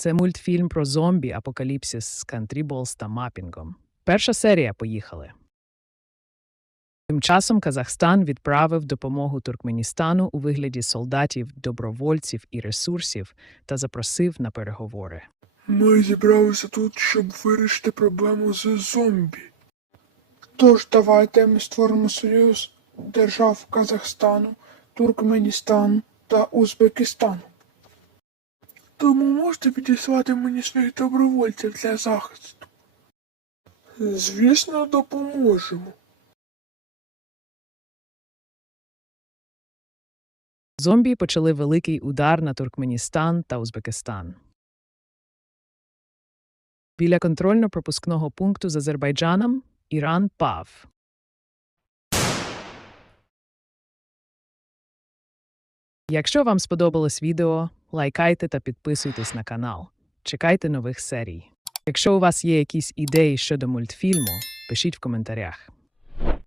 Це мультфільм про зомбі апокаліпсис з кантріболс та мапінгом. Перша серія поїхали. Тим часом Казахстан відправив допомогу Туркменістану у вигляді солдатів, добровольців і ресурсів та запросив на переговори. Ми зібралися тут, щоб вирішити проблему з зомбі. Тож давайте ми створимо союз держав Казахстану, Туркменістану та Узбекистану. Тому можете підіслати мені своїх добровольців для захисту. Звісно, допоможемо. Зомбі почали великий удар на Туркменістан та Узбекистан. Біля контрольно-пропускного пункту з Азербайджаном Іран пав. Якщо вам сподобалось відео, лайкайте та підписуйтесь на канал. Чекайте нових серій. Якщо у вас є якісь ідеї щодо мультфільму, пишіть в коментарях.